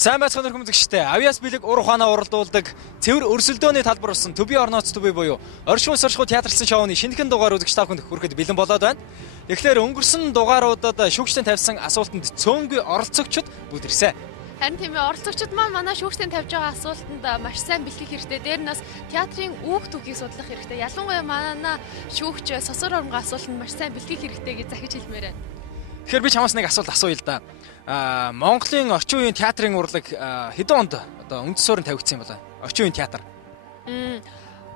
Сайн байцгаана хүмүүстээ. Авиас билег ур ухаанаа уралдуулдаг цэвэр өрсөлдөөний талбар болсон To Be or Not to Be буюу оршихуй соршихуй театралсан шоуны шинэхэн дугаар үзэгч та бүхэнд хүрэхэд бэлэн болоод байна. Тэгэхээр өнгөрсөн дугааруудад шүүгчдийн тавьсан асуултанд цөөнгүй оролцогчид бүдэрсэн. Харин тийм ээ, оролцогчид маань манай шүүгчдийн тавьж байгаа асуултанд маш сайн бэлтгэх хэрэгтэй. Дээр нь бас театрын үүх түүхийг судлах хэрэгтэй. Ялангуяа манай шүүгч сосор урмгийн асуултанд маш сайн бэлтгэх хэрэгтэй гэж захиж хэлмээр байна. Тэгэхээр би чамаас нэг асуулт асууя л да. Монголын орчин үеийн театрын урлаг хэдэн онд одоо үндэс суурин тавигдсан юм бол орчин үеийн театр.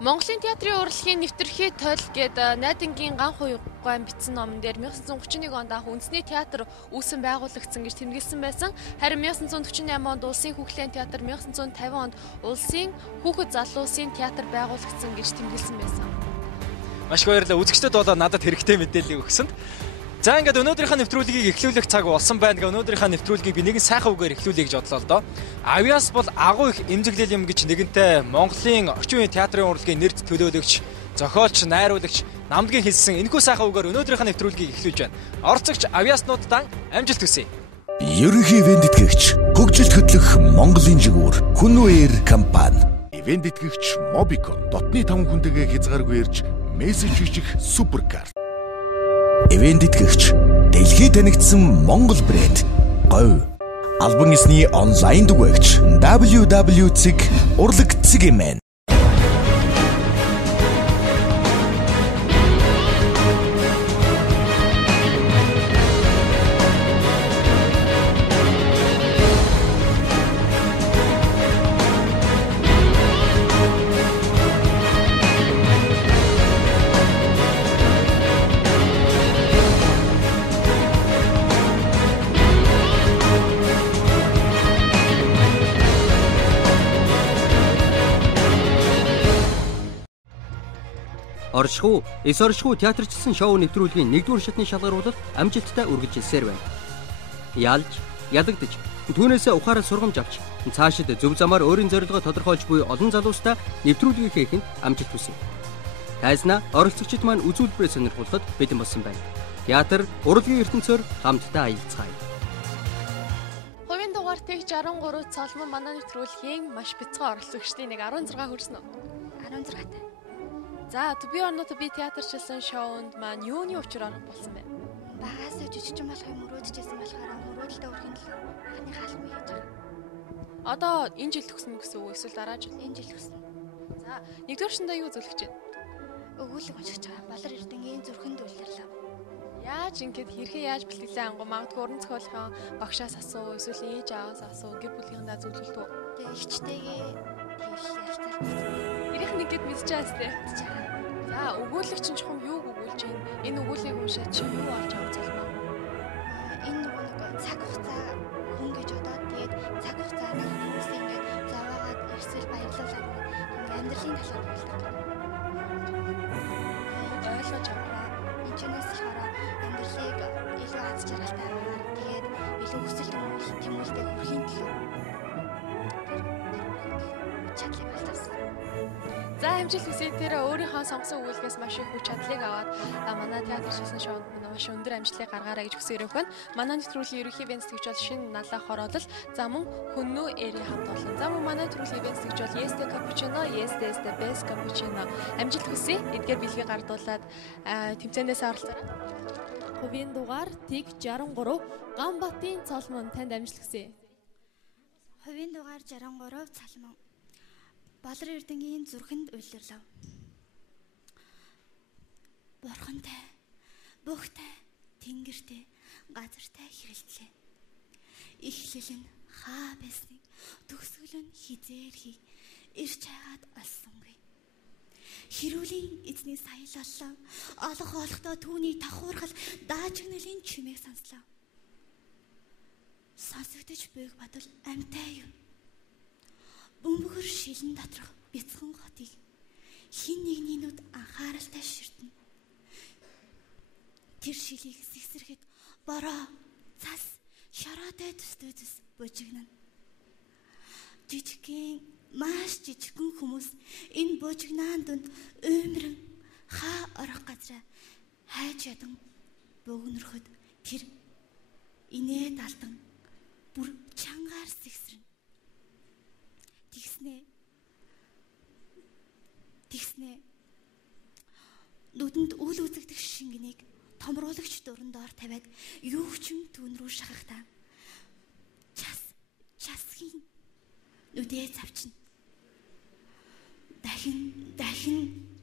Монголын театрын урлагийн нэвтрхий тойл гээд Найдингийн ган хуйгаан бичсэн номон дээр 1931 онд анх үндэсний театр үүсэн байгуулагдсан гэж тэмдэглэсэн байсан. Харин 1948 онд Улсын хүүхлийн театр, 1950 онд Улсын хүүхэд залуусын театр байгуулагдсан гэж тэмдэглэсэн байсан. Маш их баярлалаа. Үзэгчдэд болоо надад хэрэгтэй мэдээлэл өгсөнд. За ингээд өнөөдрийнхөө нэвтрүүлгийг эхлүүлэх цаг болсон байна. Өнөөдрийнхөө нэвтрүүлгийг би нэгэн сайхан үгээр эхлүүлье гэж бодлоо л доо. Авиас бол агуу их эмзэглэл юм гэж нэгэнтээ Монголын орчин үеийн театрын урлагийн нэрд төлөөлөгч, зохиолч, найруулагч Намдгийн хэлсэн энэхүү сайхан үгээр өнөөдрийнхөө нэвтрүүлгийг эхлүүлж байна. Оролцогч авиаснуудаа амжилт хүсье. Ерөнхий ивент итгэгч, хөгжилд хөтлөх Монголын жигүүр, Хүнвээр компани. Ивент итгэгч Mobicon дотны 5 хүнтэйгээ хязгааргүй ирж мессеж бичих суперкарт. Ивент итгэгч дэлхийд танигдсан Монгол брэнд говь албан ёсны онлайн дүгэгч www.urlag.cgmen. Оршихуй, эс оршихуй театрчилсан шоу нэвтрүүлгийн 1-р шатны шалгаруулалт амжилттай үргэлжилсээр байна. Ялж, ядагдж, түүнээсээ ухаараа сургамж авч, цаашид зөв замаар өөрийн зорилгоо тодорхойлж буй олон залуустай нэвтрүүлгийг хийхэд амжилт хүсье. Тайзнаа оролцогчид маань үзүүлбэрээ сонирхуулахад бэлэн болсон байна. Театр, урлагийн ертөнцөөр хамтдаа аялцгаая. Хувийн дугаар тэг 63 цолмон манай нэвтрүүлгийн маш бяцхан оролцогчдын нэг 16 хүрсэн үү? 16 таа. За, To Be or Not to Be театрчилсан шоунд маань юуны учир орох болсон бэ? Багасаа жижигчин болохыг мөрөөдчихсэн болохоор мөрөөдөлтөд өрхийн төлөө анхны хаалмыг хийж байгаа. Одоо энэ жил төгснө гэсэн үг эсвэл дараа жил? Энэ жил төгснө. За, нэгдүгээр шатндаа юу зөвлөж байна? Өгүүлэг уншиж байгаа. Балар Эрдэнгийн зүрхэнд үлдэрлээ. Яаж ингэж хэрхэн яаж бэлтгэлээ ангуу магадгүй уран зохиолын багшаас асуу эсвэл ээж ааваас асуу гэр бүлийнхээ зөвлөлт үү? Тэгээ ихчтэйгээ тэгш ярьцгаал. Ирэх нэгэд мэдчихээс тээ. За, өгүүлэг чинь чухам юуг өгүүлж байна? Энэ өгүүлгийг уншаад чи юу олж авах залмаа? Энэ нэг цаг хугацаа хүн гэж удаад тэгээд цаг хугацаанд хүмүүсээ ингээд зовоогоод ирсэл баярлуулаад амьдралын талаар болдог. Ойлгож аваа. Энэ чинээс болохоор амьдралыг илүү аз жаргалтайгаар тэгээд илүү хүсэл тэмүүлтэд хүрхийн төлөө чадлыг алдсан. За, амжилт хүсье. Тэр өөрийнхөө сонгосон өгүүлгээс маш их хүч чадлыг аваад манай театрчилсан шоунд маш өндөр амжилтыг гаргаарай гэж хүсэж байна. Манай нэвтрүүлгийн ерөнхий ивент сэтгч бол шинэ налах хороолол, за мөн Хүнвээр хамт олон. За мөн манай нэвтрүүлгийн ивент сэтгч бол Yes the Cappuccino, Yes the Best Cappuccino. Амжилт хүсье. Эдгээр бэлгийг гардуулаад тэмцээнээс оролцоорой. Хувийн дугаар тэг 63 Ганбатын цолмон танд амжилт хүсье. Хувийн дугаар 63 цолмон Балар Эрдэнгийн зүрхэнд үлдэрлээ. Бурхантай, бүхтэй, тэнгэртэй, газартай хэрэлдлээ. Эхлэл нь хаа байсныг, төгсгөл нь хизээрхийг ирж хайгаад олсонгүй. Хэрүүлийн эзний саялаллаа, олохдоо түүний давхуурхал даажигнэлийн чимээг сонслоо. Сонсогдож буйг бодвол амьтай юу? Бөмбөгөр шилэн доторх бяцхан хотыг хин нэгний нүд анхааралтай ширтэн. Тэр шилийг сэгсэрхэд бороо, цас, шороотой төстөөс бужигнана. Жижигхэн, маш жижигхэн хүмүүс энэ бужигнаан донд уймран хаа орох газраа хайж ядан бөгнөрөхөд тэр инээд алдан бүр чангаар сэгсрэн Тэгснэ. Нүдэнд үл үзэгдэх шингэнийг томруулагч дуран доор тавиад юу ч юм түүн рүү шахахтаа. Часгийн нүдээ завчна. Дахин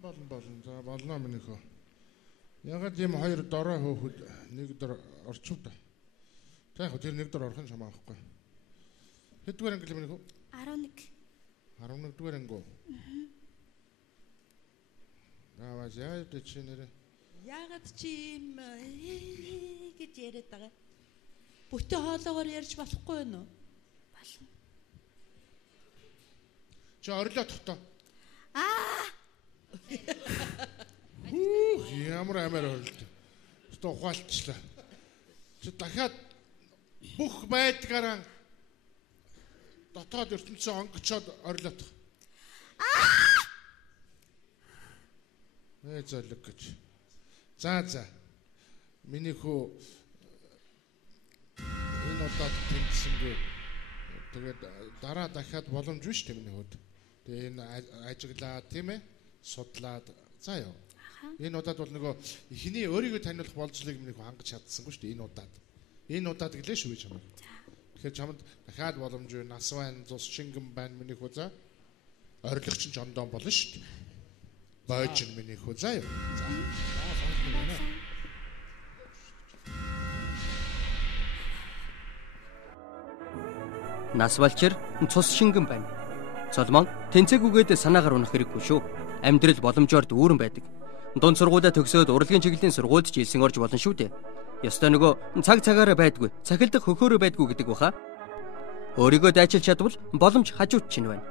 Болно. За болно минийхөө. Ягаад ийм хоёр дорой хөөхд нэг дор орчив та. За яг тэр нэг дор орох нь чамаа авахгүй. Хэдгээр англи минийхөө? 11 дугаар англи. Аваа яа чи нэрэ. Ягаад чи юм гэж яриад байгаа. Бүтэн хоолоогоор ярьж болохгүй юу? Болно. Чи орилоо тогтоо. Ямар амар орилт. Өстө ухаалчлаа. Чи дахиад бүх байдгаараа дотоод ертөнцийн онгочоод орилоод. Золиг гэж. За. Миний хөө энэ удаад тэнцсэнгүй. Тэгээд дараа дахиад боломж биш тийм миний хөөд. Тэгээ энэ ажиглаа тийм ээ. Судлаад за яа. Энэ удаад бол нөгөө эхний өөрийгөө таниулах болцлыг миний хөө хангаж чадсангүй шүү дээ энэ удаад. Энэ удаад гэлээ шүү чамд. Тэгэхээр чамд дахиад боломж юу? Нас байна, цус шингэн байна миний хөө за. Орилогч нь жондон болно шүү дээ. Бойч нь миний хөө за яа. За. Нас балчир цус шингэн байна. Цолмон тэнцэгүүгээд санаагаар унах хэрэггүй шүү. Амьдрал боломжоор дүүрэн байдаг. Дунд сургуулаа төгсөөд урлагийн чиглэлийн сургуульд ч илсэн орж болно шүү дээ. Ёстой нөгөө цагаараа байдгүй, цахилдах хөхөөрөө байдгүй гэдэг баха. Өөрийгөө дайчилж чадвал боломж хажууд чинь байна.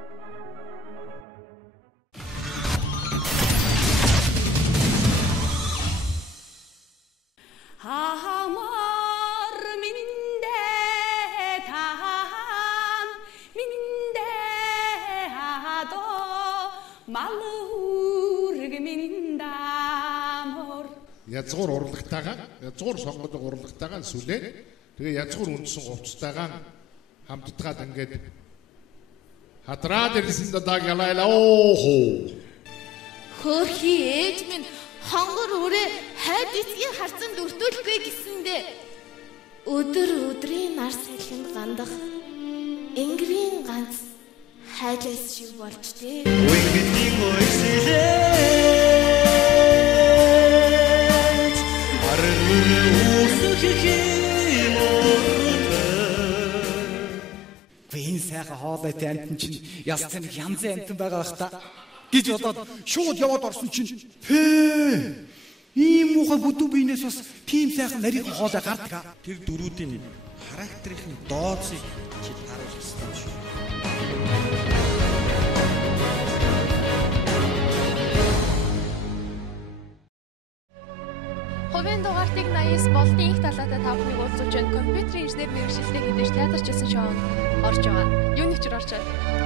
Язгуур урлагтайгаа сонгодог урлагтайгаа сүлээ. Тэгээ язгуур үндсэн хувцастайгаа хамтдгаад ингээд хатраад ирсэн даг ялайлаа. Хөрхи ээж минь хонгор үрээ хайд эцгийн харцанд өртөөлгүй гэсэндээ өдрийн нар салхинд гандах энгэрийн ганц хайлаас шиг болж тээ. Үеийн ойсэлээ Гвин сайхан хоолойтой амтэн чинь яс тань янзын амтэн байгаа бах та гэж бодоод шууд яваад орсон чинь ийм муухай бүдүү биенээс бас тийм сайхан нарийн хоолой гардаг. Тэр дөрүүдийн характерын дооцыг чи харуулж ирсэн юм шүү. Хувийн дугаартыг 80-с болдын их талаатай та бүхнийг уулзуулж байна. Компьютерийн инженер мэргэжилтэд хэдэж театрчилсан шоунд орж байгаа. Юуны ч орж байна?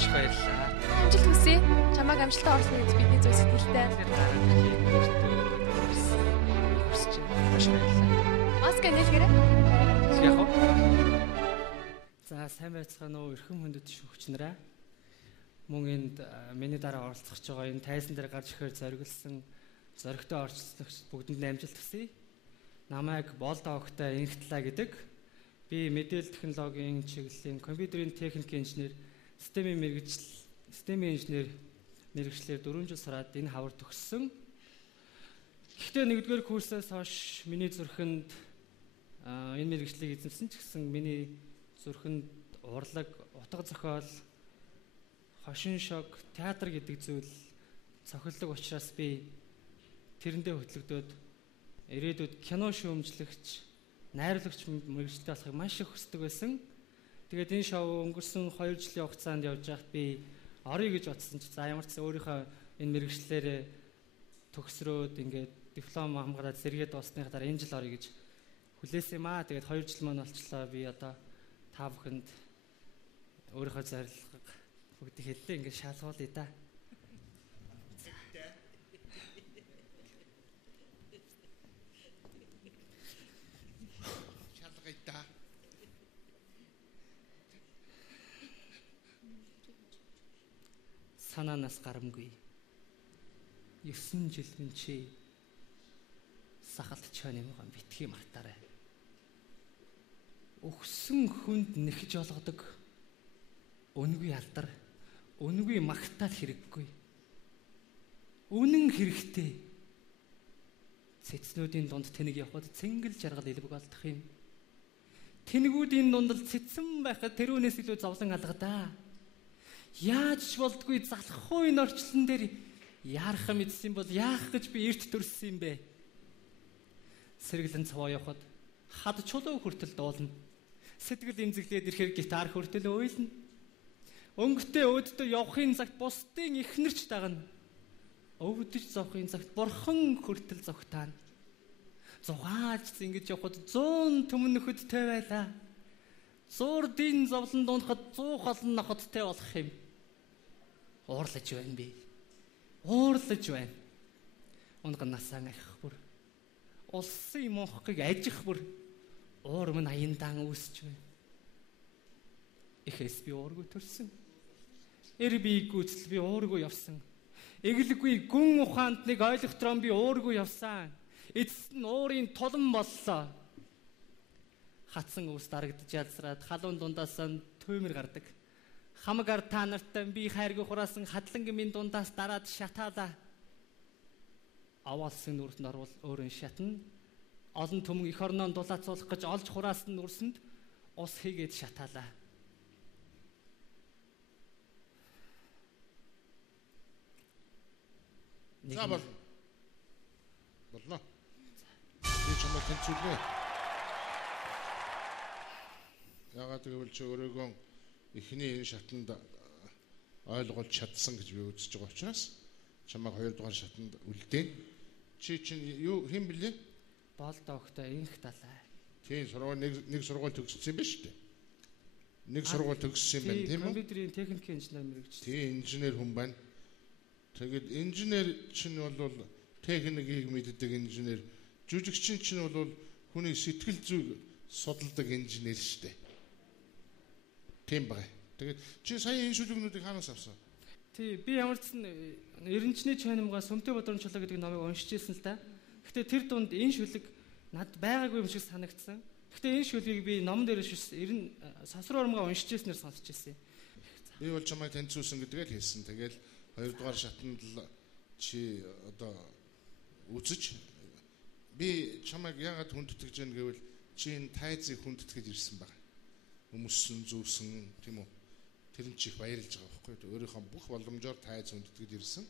Маш их баярлалаа. Амжилт хүсье. Чамайг амжилтанд оруулахыг бидний зөв сэтгэлтэй. Маш баярлалаа. Маска нээлгээрэй. Яг уу. За сайн байцгаана уу эрхэм хүндэт шүүгчнэрээ. Мөн энд миний дараа оролцох гэж байгаа энэ тайзан дээр гарч ихээр зориглосон зоригтой орчлогч бүгдэнд амжилт хүсье. Намайг Болдо огтой Инхтлаа гэдэг. Би мэдээлэл технологийн чиглэлийн компьютерийн техникийн инженер, системийн инженер мэргэжлэр 4 жил сураад энэ хавар төгссөн. Гэхдээ нэгдүгээр курсээс хойш миний зүрхэнд энэ мэргэжлийг эзэмсэн ч гэсэн миний зүрхэнд урлаг, утга зохиол, хошин шог, театр гэдэг зүйл цохилдог учраас би тэрэндээ хөтлөгдөөд ирээдүйд кино шүүмжлэгч, найруулагч мэргэжилтэй болохыг маш их хүсдэг байсан. Тэгээд энэ шоу өнгөрсөн 2 жилийн хугацаанд явж байхад би орё гэж бодсон чи за ямар ч өөрийнхөө энэ мэргэжлээр төгсрөөд ингээд диплом хамгараад зэрэгээ дуусныхаа дараа энэ жил орё гэж хүлээсэн юм аа. Тэгээд 2 жил маань болчлоо. Би одоо та бүхэнд өөрийнхөө зорилго бүгдийг хэллээ ингээд шалгуулъя да. Санаанаас гарамгүй 9 жилийн чи сахалт чойны мган битгий мартаарай. Өгсөн хүнд нэхж олгодог үнгүй алдар, үнгүй магтаал хэрэггүй. Үнэн хэрэгтэй. Цэцнүүдийн дунд тэнэг явхад цэнгэл жаргал илбэг олдох юм. Тэнэгүүдийн дунд л цэцэн байхад тэрүүнээс илүү зовлон алгадаа. Яаж ч болдгүй залахгүй энэ орчлон дээр яарах мэдсэн бол яах гэж би эрт төрсөн юм бэ? Сэргэлэн цаваа явхад хад чулуу хүртэл дуулна. Сэтгэл имзэглээд ирэхээр гитар хүртэл уйлна. Өнгөтэй өөддөө явахын цагт бусдын ихнэрч дагна. Өвдөж зовхын цагт бурхан хүртэл зогтаана. Зугааж зингэж явхад 100 төмөн нөхөдтэй байлаа. 100 дин зовлон дундахад 100 холон нохоттой болох юм. Уурлаж байна би. Уурлаж байна. Унган-насаа ахих бүр. Улсын монхыг ажих бүр. Уур мань аяндаа үүсч байна. Эхээс би уургүй төрсөн. Эр би гүйцэл би уургүй явсан. Эглэггүй гүн ухаанд нэг ойлгохтрон би уургүй явсан. Эцэст нь уурын тулан боллоо. Хатсан ус дарагдж ялсраад халуун дундаас нь төөмөр гардаг. Хамаг ар та нартай би хайргүй хураасан хадлангийн минь дундаас дараад шатаалаа. Аваалсын нүрд норвол өөрөн шатна. Олон төмөн эх орноон дулаацуулах гэж олж хураасан нүрсэнд ус хийгээд шатаалаа. За болно. Би чамайг тэнцүүлнэ. Ягаад гэвэл чи өөрийгөө эхний энэ шатанд ойлгуулж чадсан гэж би үзэж байгаа учраас чамайг 2 дугаар шатанд үлдээн. Чи чинь юу хэм блэ? Болдо огтой инх далай. Тийм сургууль нэг сургууль төгссөн юм ба шүү дээ. Нэг сургууль төгссөн юм байна тийм үү? Компьютерийн техникийн инженер мэргэжил. Тийм инженер хүн байна. Тэгээд инженер чинь бол техникийг мэддэг инженер, жүжигчин чинь бол хүний сэтгэл зүйг судалдаг инженер шүү дээ. Тийм бай. Тэгээд чи сая энэ шүлэгнүүдийг хаанаас авсан? Тий, би ямар ч эренчний чанамгаа Сүмтэй бодрон чулуу гэдэг номыг уншиж ирсэн л да. Гэхдээ тэр дунд энэ шүлэг над байгаагүй юм шиг санагдсан. Гэхдээ энэ шүлгийг би ном дээр сасар урмгаа уншиж ирснээр сонсч ирсэн. Би бол чамайг таньцуулсан гэдгээ л хэлсэн. Тэгээд 2 дугаар шатанд л чи одоо үзэж би чамайг яагаад хүндэтгэж гэн гэвэл чи энэ тайзыг хүндэтгэж ирсэн байна. Хүмүүссэн зүүсэн тийм үү? Тэр нь чих баярлж байгаа байхгүй юу? Өөрийнхөө бүх боломжоор тайз хүндэтгэж ирсэн.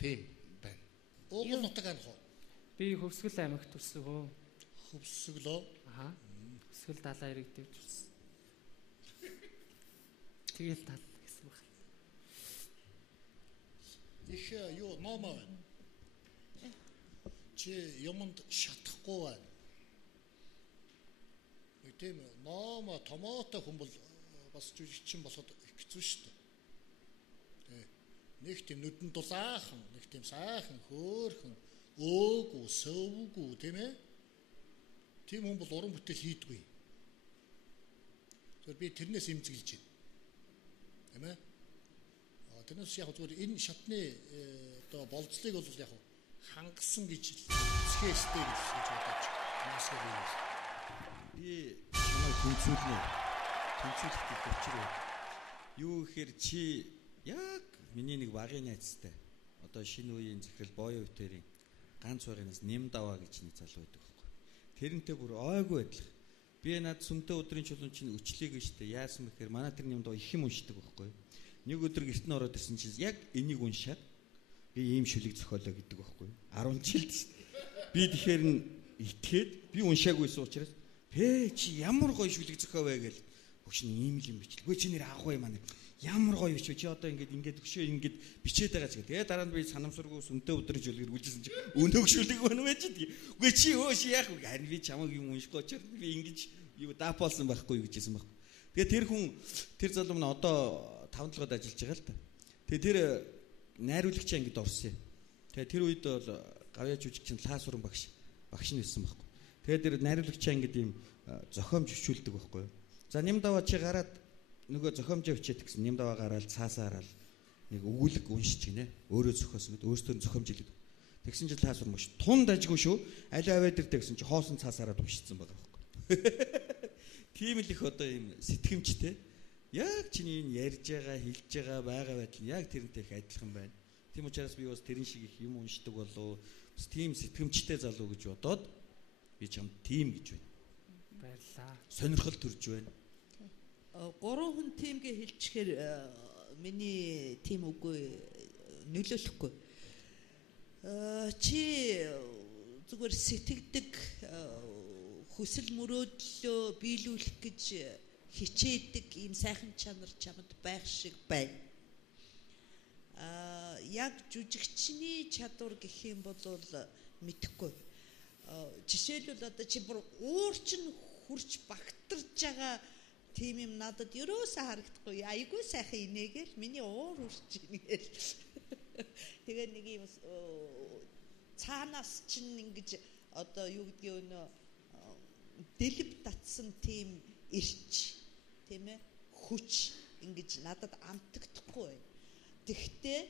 Тийм байна. Уугуул нутаг анх уу? Би Хөвсгөл аймагт төрсөн хөө. Хөвсгөлөө? Аа. Хөвсгөл далайн ирэг дэвж төрсөн. Тэгэл тал гэсэн баг. Их юу номоо байна. Чи юмд шатахгүй байна. Тийм номоо томоотой хүн бол бас жүжигчин болоход их хэцүү шүү дээ. нэг тийм нүдэн дулаахан, нэг тийм сайхан хөөрхөн, өөгүй, сөвгүй тийм ээ. Тийм хүн бол уран бүтээл хийдгүй. Тэгэхээр би тэрнээс имзэглэж байна. Тийм ээ. Тэрнээс яг зүгээр энэ шатны одоо болцлыг бол яг хангасан гэж зэхээстэй гэж бодож байна. Би чамайг тэнцүүлэхэд төвчрөө. Юу гэхээр чи яг миний нэг багын найзтай. Одоо шинэ үеийн захирал боёо үтэрийн ганц байгаас Нямдаваа гэж нэг залуу байдаг байхгүй. Тэрнтэй бүр ойгүй адилхан. Би над сүнтэй өдрийн чулуун чинь өчлөг нь штэ. Яасан бэхээр манай тэр Нямдаваа их юм уншдаг байхгүй. Нэг өдөр гэрт нь ороод ирсэн чинь яг энийг уншаад би ийм шүлэг зохиолоо гэдэг байхгүй. 10 жилд штэ. Би тэгэхээр нь итгээд би уншаагүйсэн учраас чи ямар гоё шүлэг зохио вэ гээл хөшин ийм л юм бичлээ. Чи нэр авах бай маань. Ямар гоё биш чи одоо ингээд өшөө ингээд бичээд байгаа ч гэдэг. Дараа нь би санамсаргүй сүнтэй өдрөж үлгэр үлжсэн чи өнөг шүлэг байна вэ чи. Үгүй чи өөш яах вэ? Харин би чамаг юм унших гэж би ингэж юу даапалсан байхгүй юу гэжсэн байхгүй. Тэгээ тэр хүн тэр залуу нь одоо 5 толгойд ажиллаж байгаа л та. Тэгээ тэр найруулагчаа ингэж орсон. Тэгээ тэр үед бол гавьяа жүжигчин Лаасуран багш нь байсан байхгүй. Тэгээ тэр найруулагчаа ингэж ийм зохиомж өчүүлдэг байхгүй. За Нямдаваа чи гараад нөгөө зохиомжоо өчөөд гэсэн Нямдаваа гараад цаасаараа нэг өгүүлэг уншиж гинэ. Өөрөө зохиосон гэд өөртөө зохиомж хэлдэг. Тэгсэн чинь Лаасуран багш тун дажгүй шүү. Аливаа аваад ирдэг гэсэн чи хоосон цаасаараа уншицсан байгаа байхгүй. Тийм л их одоо ийм сэтгэмжтэй. Яг чиний энэ ярьж байгаа, хэлж байгаа байдал яг тэрнтэй их адилхан байна. Тийм учраас би бас тэрэн шиг их юм уншдаг болов. Бас тийм сэтгэмжтэй залуу гэж бодоод би чамд тийм гэж байна. Баярлаа. Сонирхол төрж байна. 3 хүн тимгээ хэлчихээр миний тим үгүй нөлөөлөхгүй. Чи зүгээр сэтгэдэг хүсэл мөрөөдлөө биелүүлэх гэж хичээдэг ийм сайхан чанар чамд байх шиг байна. Яг жүжигчний чадвар гэх юм бол мэдэхгүй. Жишээлбэл одоо чи бүр уурчин хурч багтарж байгаа тийм юм надад ерөөсөө харагдахгүй. Айгүй сайхан инээгээл миний уур хурч ингээл. Тэгээ нэг юм цаанаас чинь ингэж одоо юу гэдгийг өнөө дэлб татсан тийм ирч тийм ээ хүч ингэж надад амтагдахгүй байна. Тэгтээ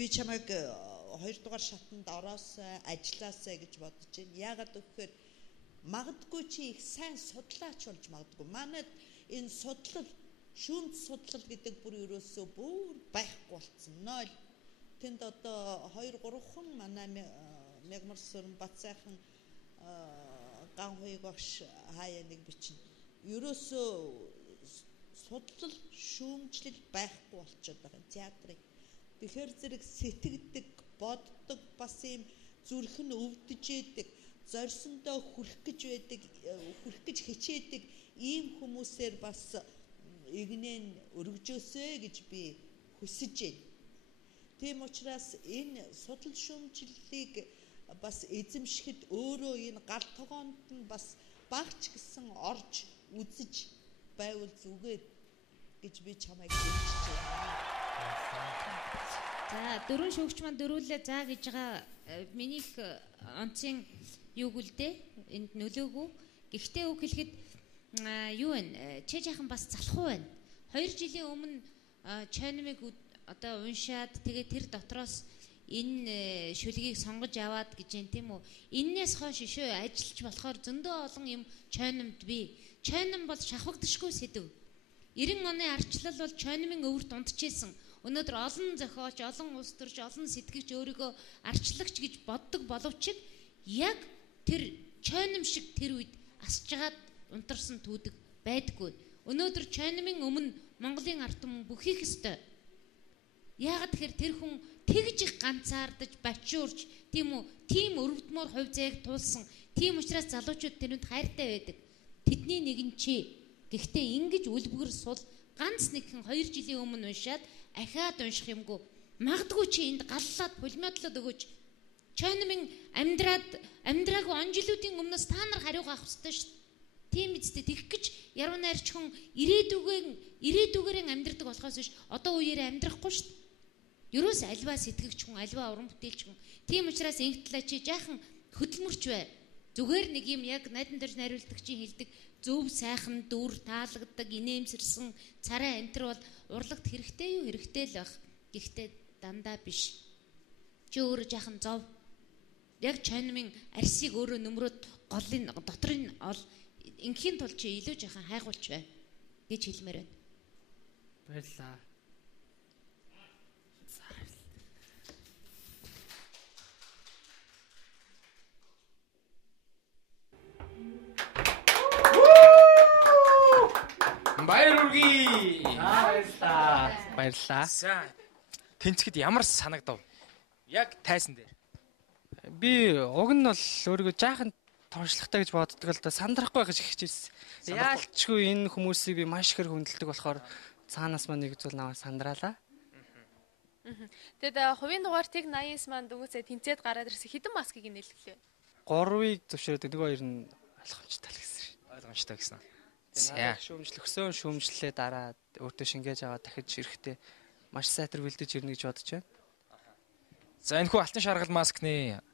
би чамайг 2 дугаар шатанд ороосоо ажилласаа гэж бодож байна. Яагаад гэвэл магадгүй чи их сайн судлаач болж магадгүй. Манайд энэ судлал, шүүмж судлал гэдэг бүр ерөөсөө бүр байхгүй болсон. Нойл тэнд одоо 2 3 хүн манай Мягмарсуран Бацайхан Ганхуйг багш хаяа нэг бичнэ. Ерөөсөө судлал, шүүмжлэл байхгүй болчиход байгаа театрыг. Тэгэхээр зэрэг сэтгэдэг, боддог, бас ийм зүрх нь өвдөж идэг, зорьсондоо хүрэх гэж хичээдэг ийм хүмүүсээр бас игнэн өргөжөөсэй гэж би хүсэж байна. Тийм учраас энэ судал шүүмжлэлийг бас эзэмшихэд өөрөө энэ гал тогоонд нь бас багч гэсэн орж үзэж байвал зүгээд гэж би чамайг хэлж байна. За дөрвөн шүүгч маань дөрвөлээ заа гэж байгаа минийх онцын юуг үлдээ энд нөлөөгүй. Гэхдээ үг хэлэхэд юу вэ? Чэ жаахан бас залхуу байна. 2 жилийн өмнө чойномыг одоо уншаад тэгээ тэр дотроос энэ шүлгийг сонгож аваад гэж юм тийм үү? Иннээс хойш шүү ажиллаж болохоор зөндөө олон юм чойномд би. Чойном бол шахагдшгүй сэдв. 90 оны арчлал бол чойномын өвөрт унтчихсэн. Өнөөдөр олон зохиолч, олон улс төрч, олон сэтгэгч өөрийгөө арчлагч гэж боддог боловч яг тэр чойном шиг тэр үед асчгаад унтарсан түүдэг байдаггүй. Өнөөдөр чойномын өмнө Монголын ард түмэн бүхийх ёстой. Яагаад тэгэхээр тэр хүн тэгж их ганцаардаж, бачуурж, тийм үү? Тийм өрөвдмөр хувь заяаг туулсан. Тийм учраас залуучууд тэрнүүд хайртай байдаг. Тэдний нэг нь чи. Гэхдээ ингэж үлбгэр сул ганц нэгэн 2 жилийн өмнө уншаад ахаад унших юмгүй. Магадгүй чи энд галлаад пулеметлоод өгөөч. Чойномын амьдраагүй он жилүүдийн өмнөөс та нар хариу авах ёстой шүү. Тийм үстэй тэгэх гэж яруу найрч хүн ирээдүгээр амьдрдаг болохоос биш одоо үеэрээ амьдрахгүй шүү. Ерөөс альва сэтгэгч хүн, альва уран бүтээлч хүн. Тийм учраас инхтлээ чи жаахан хөдөлмөрч бай. Зүгээр нэг юм яг найдан дээр найруулдаг чи хэлдэг зөв сайхан дүр таалагддаг инээмсэрсэн царай энтер бол урлагт хэрэгтэй юу? Хэрэгтэй л байх. Гэхдээ дандаа биш. Чи өөрөө жаахан зов. Яг чонмын арсыг өөрөө нөмрөөд голын дотрын ол инхийн тул чи илүү жаахан хайгуулч бай гэж хэлмээр байна. Баярлалаа. Баярлалаа. Баярлалаа. Баярлалаа. За тэнцэхэд ямар санагдав? Яг тайсан дээр. Би уг нь бол өөрийгөө жаахан тоошлохтой гэж боддог л да сандрахгүй гэж хичээсэн. Яалчгүй энэ хүмүүсийг би маш их хүндэлдэг болохоор цаанаас маань нэг зүйл наваа сандраалаа. Тэгэд хувийн дугаар тэг 89 маань дөнгөсөө тэнцээд гараад ирсэн хэдэн маскыг нээлгэлээ. 3-ыг зөвшөөрөөд нэг хоёр нь ойлгомжтой л гэсэн. Ойлгомжтой гэсэн. За шүүмжлөхсөн шүүмжлэлээ дараа өөртөө шингээж аваад дахиж ирэхдээ маш сайтар бэлдэж ирнэ гэж бодож байна. За энэ хүү алтан шаргал маскны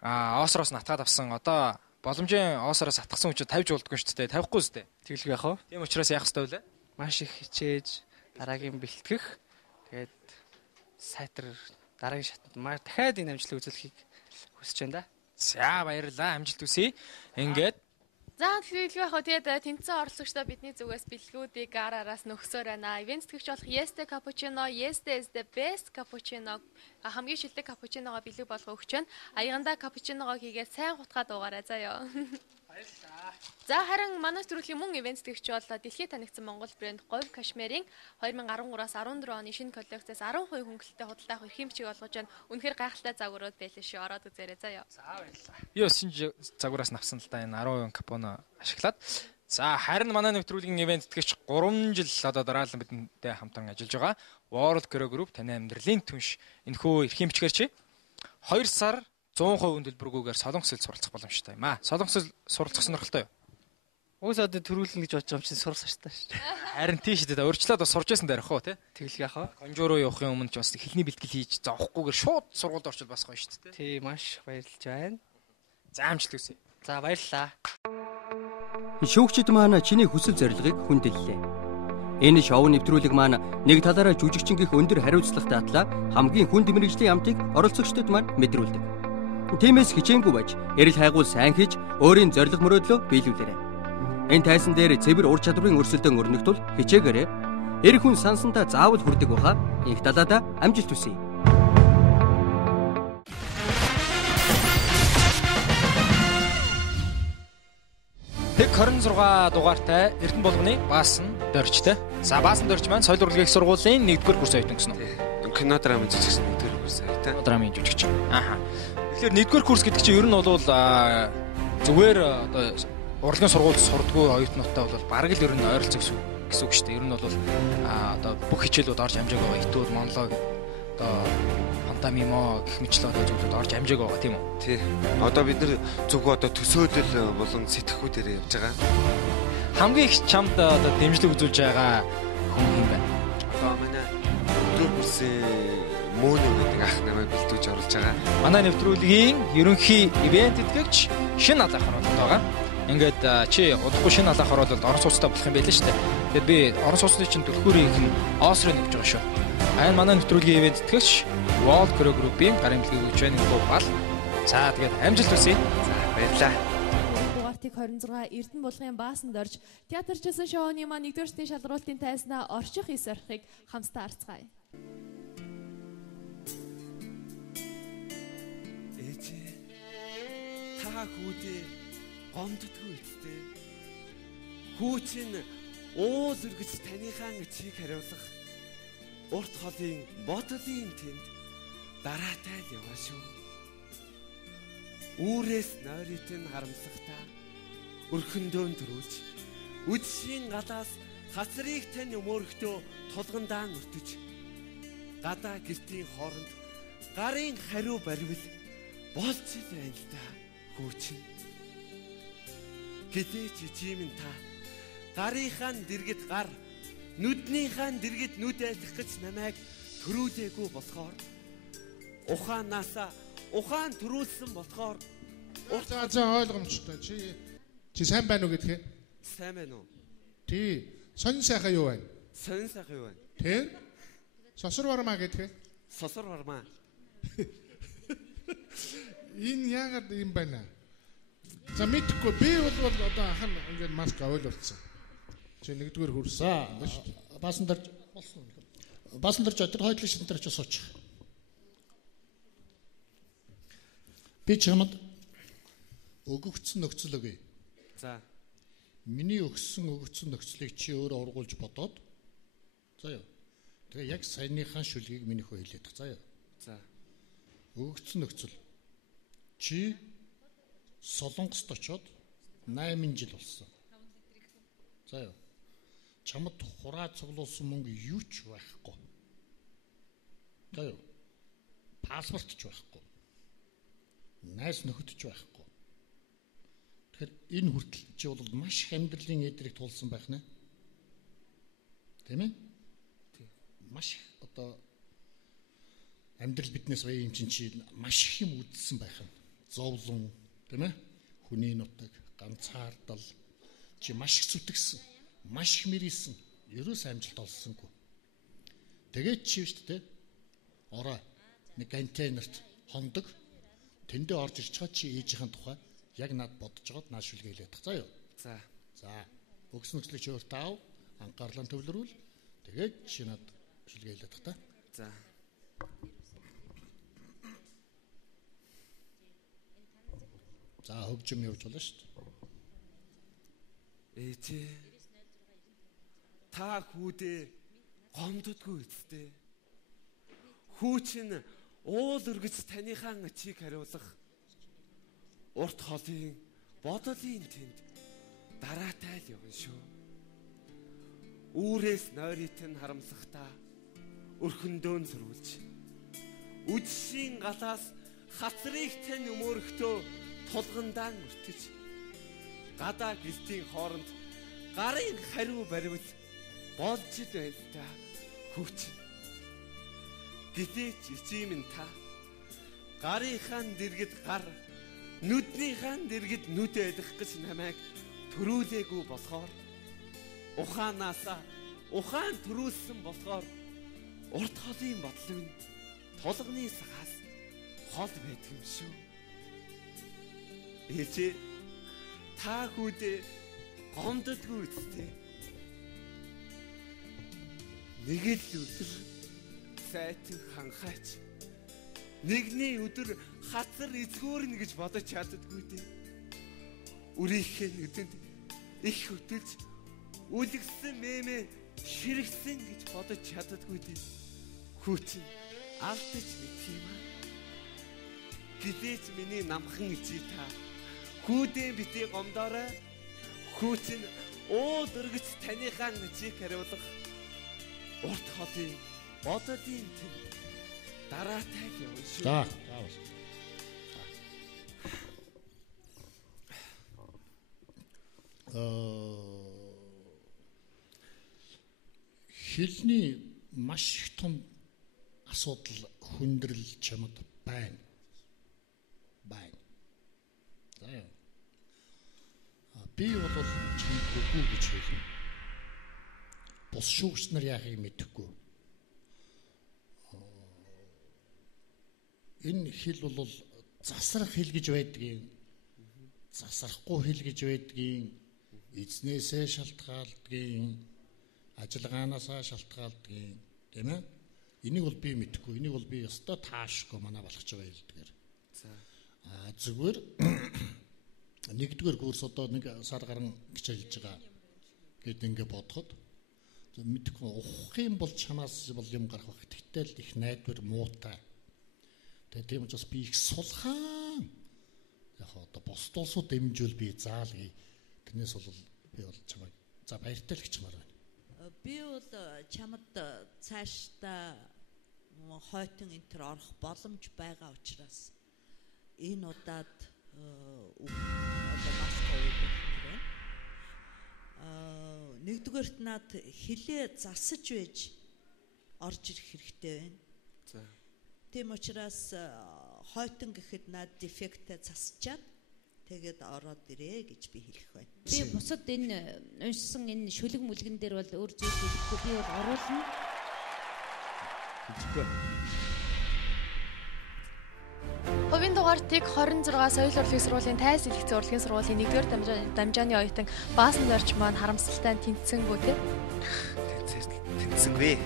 оосроос натгаад авсан одоо боломжийн оосроос атгсан хүчтэй тавьж болдгоо шүү дээ. Тавихгүй шүү дээ. Тэглэх яах вэ? Тийм учраас яах ёстой вэ? Маш их хичээж дараагийн бэлтгэх. Тэгээд сайтар дараагийн шатанд дахиад энэ амжилтыг үзүүлэхийг хүсэж байна да. За баярлалаа. Амжилт хүсье. Ингээд За хэлгээ хоо тэгээд тэнцэн оролцогчдоо бидний зүгээс бэлгүүдийг араас нөхсөөр байна. Ивент тэтгэгч болох Yeste Cappuccino, Yeste is the best cappuccino. Хамгийн шилдэг капучиногоо бэлэг болгоо өгч байна. Аяганда капучиногоо хийгээд сайн хутгаа дуугаарай заяа. Баярлалаа. За харин манай төрлийн мөн ивент тэтгэгч бол дэлхийд танигдсан Монгол брэнд Говь Кашмирийн 2013-аас 14 оны шинэ коллекцээс 10% хөнгөлөлтөй худалдаа авах эрхэм бичиг олгож байна. Үнэхээр гайхалтай загварууд байлээ шүү. Ороод үзээрэй заяа. За баярлалаа. Би бас шинэ загвараас навсан л да энэ 10% капоно ашиглаад. За харин манай нэвтрүүлгийн ивент тэтгэгч 3 жил одоо дараалан бидэнтэй хамтран ажиллаж байгаа. World Grow Group таны амьдралын түнш энэхүү эрхэм бичгээр чи 2 сар 100% төлбөргүйгээр солонгос хэл суралцах боломжтой юм аа. Солонгос хэл суралцах сонирхолтой юу? Уус одоо төрүүлнэ гэж бодож байгаа юм чинь сурсааштай шүү дээ. Харин тийш дээ. Урьдчилаад бас сурж байсан дээрх уу те? Тэглэх яах вэ? Конжуу руу явахын өмнө ч бас хэлний бэлтгэл хийж зовхгүйгээр шууд сургуульд орчвол бас гоё шүү дээ. Тий, маш баярлж байна. За амжилт хүсье. За баярлалаа. Шүүгчид маань чиний хүсэл зорилгыг хүндэрлээ. Энэ шоу нэвтрүүлэг маань нэг талаараа жүжигчингийнх өндөр хариуцлагатай атлаа хамгийн хүнд мэргэжлийн амтыг оролцогчдод маань мэдрүүлдэг. Тиймээс хичээнгүй байж эрэл хайгуул сайн хийж өөрийн зорилго мөрөөдлөө биелүүлээрэй. Энэ тайсан дээр цэвэр ур чадварын өрсөлдөөн өрнөх тул хичээгээрэй. Эр хүн сансантаа заавал хүрдэг баха. Их талаадаа амжилт хүсье. Тэг 26 дугаартай Эрдэнэ болгоны Баасан Доржтэй. За Баасан Дорж маань соёл урлагийн сургуулийн 1-р курс оюутан гэсэн үү? Кино драмын жижигсэн 1-р курс оюутан. Драмын жижигч. Ааха. Тэгэхээр 1-р курс гэдэг чинь ер нь бол зүгээр одоо урлагийн сургуульд сурдггүй оюутнуудтай бол бараг л ер нь ойролцоо гэсэн үг шүү дээ. Ер нь бол одоо бүх хичээлүүд орж амжааг байгаа. Итүүл, монолог одоо мимо гэх мэтлээ одоо зүйлүүд орж амжааг байгаа тийм үү? Тий. Одоо бид нар зөвхөн одоо төсөөлөл болон сэтгэхүүдээр явж байгаа. Хамгийн их чамд одоо дэмжлэг үзүүлж байгаа хүн юм байна. Одоо манай 4 курсын Мөнө гэдэг ах намайг бэлдүүлж оруулж байгаа. Манай нэвтрүүлгийн ерөнхий ивент тэтгэгч шинэ алаах оролцоод байгаа. Ингээд чи удахгүй шинэ алаах оролцоод орон сууцтай болох юм байл шүү дээ. Тэгэхээр би орон сууцны чинь түлхүүрийг нь оосроо нэгж байгаа шүү. Айн манай нэвтрүүлгийн ивент тэтгэгч World Grow Group-ийн гарын бэлгийг өгч байна гоо бал. За тэгээд амжилт хүсье. За баярлалаа. Дугаартыг 26 Эрдэнэ болгоны Баасан Дорж театрчилсан шоуны маань 1-р шатны шалралтын тайснаа орчих ис орхийг хамтдаа харцгаая. Та хүүдээ гомддгүй үстэй. Хүүч нь уул үргэж таныхаа чиг хариулах урт холын бодлын тэнд дараатай л яваа шүү. Үүрээс нойрит нь харамсахтаа өрхөндөө төрүүлж үдшийн галаас хасрыг тань өмөрхтөө тулгандаан өртөж гадаа гэртийн хооронд гарын хариу баривал болж л байна л да хүүчин. Гэтэ чижимэн та гарынхаа дэргэд гар нүднийхаа дэргэд нүд айлах гэж намайг төрүүлээгүй болохоор ухаанаасаа ухаан төрүүлсэн болохоор за ойлгомжтой. Чи сайн байна уу гэдгээ? Сайн байна уу? Тий. Сонин сайхан юу байна? Сонин сайхан юу байна? Тий. Сосор вармаа гэдгээ? Сосор вармаа. Энэ яагаад юм байна? За мэдхгүй би бол одоо анхан ингээд маск авуулсан. Чи нэгдүгээр хүрсэн байна шүү дээ. Баасан дээр болсон. Баасан дээр ч өдөр хойдлын шин дээр ч суучих. Би чамд өгөгдсөн нөхцөл өгье. За. Миний өгсөн нөхцөлийг чи өөрөө ургуулж бодоод. За юу. Тэгээ яг саяныхаа шүлгийг минийх хэлээд тах. За юу. За. Өгөгдсөн нөхцөл. Чи Солонгост очоод 8 жил болсон. За юу. Чамд хураа цуглуулсан мөнгө юу ч байхгүй. За юу. Паспорт ч байхгүй. Найс нөхөд ч байхгүй. Тэгэхээр энэ хүртэл чи бол маш их амьдралын эдрийг тулсан байх нэ. Тийм ээ? Тийм. Маш их одоо амьдрал биднээс баяа юм чи маш их юм үдсэн байх нь. Зовлон, тийм ээ? Хүний нутаг, ганцаардал чи маш их зүтгэсэн, маш их мэрийсэн, ерөөс амжилт олсонгүй. Тэгээд чи шүү дээ. Ороо нэг контейнерт хондог. Тэндээ орж ирж байгаа чи ээжийн тухай яг над бодож байгаад наад шүлгээ хэлээд тах. За юу? За. За. Өгсөн нөхцөлийг чи өөртөө ав, анхаарлаа төвлөрүүл. Тэгээд чи над шүлгээ хэлээд тах та. За. За хөгжим явж болно шүү дээ. Ээжээ. Та хүүдээ гомддгүй үсттэй. Хүү чинь уул өргөц таныхаа чиг хариулах урт холын бодлын тэнд дараатай л явна шүү. Үүрээс нойрит нь харамсахтаа өрхөндөөн зөрүүлж үдшийн галаас хацрыг тань өмөрөхдөө тулгандаан өртөж гадаа гэлтийн хооронд гарын хариу баривал болж л байна та хүүч. Гэтэл эцэм та гарынхаа дэргэд гар нүднийхаа дэргэд нүд айлах гэж намайг төрүүлээгүй болохоор ухаанаасаа ухаан төрүүлсэн болохоор урт холын бодлоо нь тулганы сахаас хол байдаг юм шүү. Ээжээ та хүүдээ гомддгүй үсттэй. Нэг л өдөр сайтан ханхаач нэгний өдөр хацар эзгүүрнэ гэж бодож чаддаггүй дээ. Үрийнхээ нүдэнд их хөтөлж үлгсэн мэмэ ширгсэн гэж бодож чаддаггүй дээ. Хүүчин алдаж мэдх юм аа. Гидээч миний намхан ичи та хүүдээ битий гомдоорой. Хүүчин уул өргөц таныхаа чиг хариулах урт холын бодлын тэнд дараатай явна шүү. За. Хэлний маш их том асуудал хүндрэл чамд байна. За яа. Би бол чамд үгүй гэж хэлнэ. Бус шүүгч нар яахыг мэдэхгүй. Энэ хэл бол засрах хэл гэж байдгийг, засрахгүй хэл гэж байдгийг, эзнээсээ шалтгаалдгийг, ажиллагаанасаа шалтгаалдгийг, тийм ээ? Энийг бол би мэдэхгүй. Энийг бол би өстой таашгүй манай болгож байгаа хэлдгээр. За. Зүгээр нэгдүгээр курс одоо нэг сар гарan хичээлж байгаа гэд ингэ бодоход мэдхгүй ухах юм бол чамаас бол юм гарах байх. Тэгтэл их найдвар муутай. Тэгээ тийм учраас би их сулхаан. Яг одоо бусд улсууд дэмжүүл би заалгий. Тэрнээс бол би бол чамайг за баяртай л гिचмаар байна. Би бол чамд цаашдаа хойтон энтер орох боломж байгаа учраас энэ удаад одоо бас гоё байна. Нэгдүгээрт над хилээ засаж байж орж ирэх хэрэгтэй байна. Тийм учраас хойтон гэхэд над дефектээ засчаад тэгээд ороод ирээ гэж би хэлэх байна. Би бусад энэ уншсан энэ шүлэг мүлгэн дээр бол өөр зүйл хэлэхгүй, би бол оруулна. Хувийн дугаартыг 26 соёл урлагийн сургуулийн тайс элэгцэн урлагийн сургуулийн 1-р дамжааны оюутан Баасан Дорж маань харамсалтай тэнцсэнгүй те. Тэнцсэнгүй.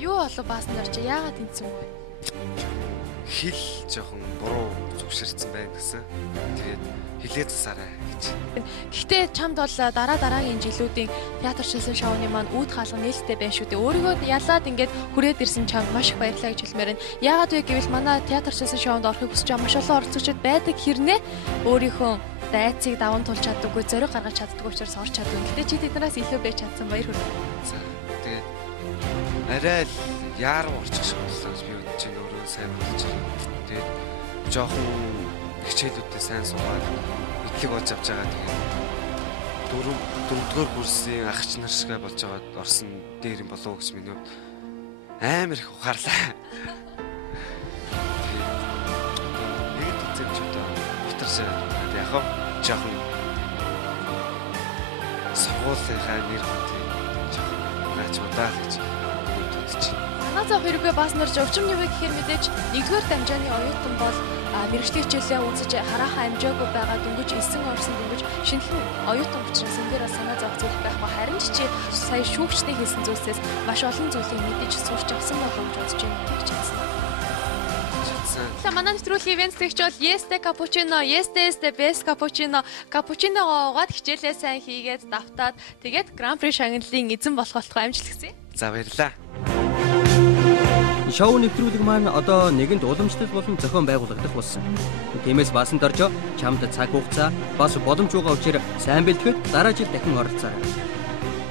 Юу болов Баасан Дорж яагаад тэнцсэнгүй? Хэл жоохон буруу зүгшэрсэн байна гэсэн. Тэгээд хилээ засаарай гэж. Гэхдээ чамд бол дараагийн жилүүдийн театр шилсэн шоуны маань үүд хаалга нээлттэй байна шүү дээ. Өөрийгөө ялаад ингээд хүрээд ирсэн чамд маш их баярлалаа гэж хэлмээр байна. Яагаад вэ гэвэл манай театр шилсэн шоунд орохыг хүсэж байгаа маш олон оролцогчид байдаг хэрнээ өөрийнхөө дайцыг даван тулж чаддаггүй, зориг гаргаж чаддаггүй учраас орч чаддаг. Гэхдээ чи тэднээс илүү байж чадсан баяр хүрээ. За тэгээд арай л яаруу орчих шиг боллоо гэж би бодож байна. Өөрөө сайн болж байна. Тэгээд жоохон хичээлүүдээ сайн суугаад идлэг олж авч байгаа. Тэгээд дөрөвдүгээр курсын агч нар шиг болж байгаад орсон дээр юм болов уу гэж минь амар их ухаарлаа. Тэгээд нэг үзэж одоо утарсаа яг хөө жоохон сургуулийнхаа нэр хүнтэй жоохон наач удаа гэж бодож байна. Манай зав хэрэггүй Баасан Дорж өвчм нэвэ гэхээр мэдээж 1-р дамжааны оюутан бол мэрэгжлийн хичээлээ үзэж хараахан амжаагүй байгаа дөнгөж 9 орсон дөнгөж шинэхэн оюутан учраас энэ дээр санаа зовх зүйл байхгүй. Харин ч чи сая шүүгчтэй хэлсэн зүйлсээс маш олон зүйлийг мэдэж сурч авсан болов гэж бодож байна. Тэгж хэлсэн. Манай нэвтрүүлгийн ивент zegч бол Yes the Cappuccino, Yes the Best Cappuccino, Cappuccino гоод хичээлээ сайн хийгээд давтаад тэгээд Grand Prix шагналын эзэн болох болтгоо амжилт хүсье. За баярлалаа. Шоу нэвтрүүлэг маань одоо нэгэнд уламжлал болон зохион байгуулагдах болсон. Тиймээс Баасан Дорж чамд цаг хугацаа бас боломж байгаа учраас сайн бэлтгэхэд дараа жил дахин оролцоорой.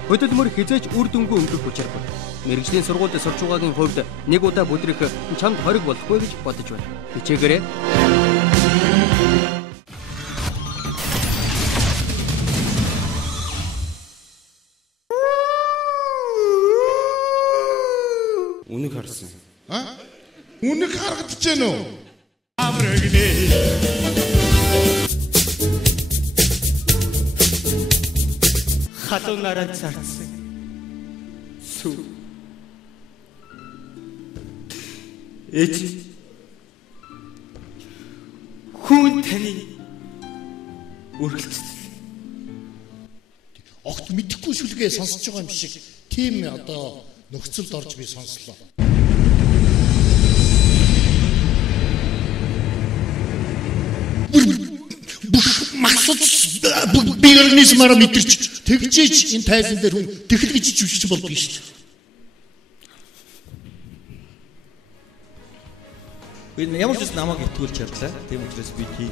Хөдөлмөр хизээч үр дүнгүй өнгөрөх учиргүй. Мэргэжлийн сургуульд сурч байгаагийн хувьд нэг удаа бүдрэх чамд хориг болохгүй гэж бодож байна. Хичээгээрэй. Үнэг харсан. Үнэг харагдаж байна уу? Амрэгнэ. Хатунараа царцсан. Сүү. Эч хүн таны үргэлжлэл. Огт мэдэхгүй шүлгээ сонсож байгаа юм шиг тийм одоо нөхцөлд орж би сонслоо. Би организмаараа мэдэрч тэгжээч энэ тайлан дээр хүн тэхэл гэж жүжигч болдгоо шүү дээ. Би ямар ч намайг итгүүлж чадлаа. Тийм учраас би тийм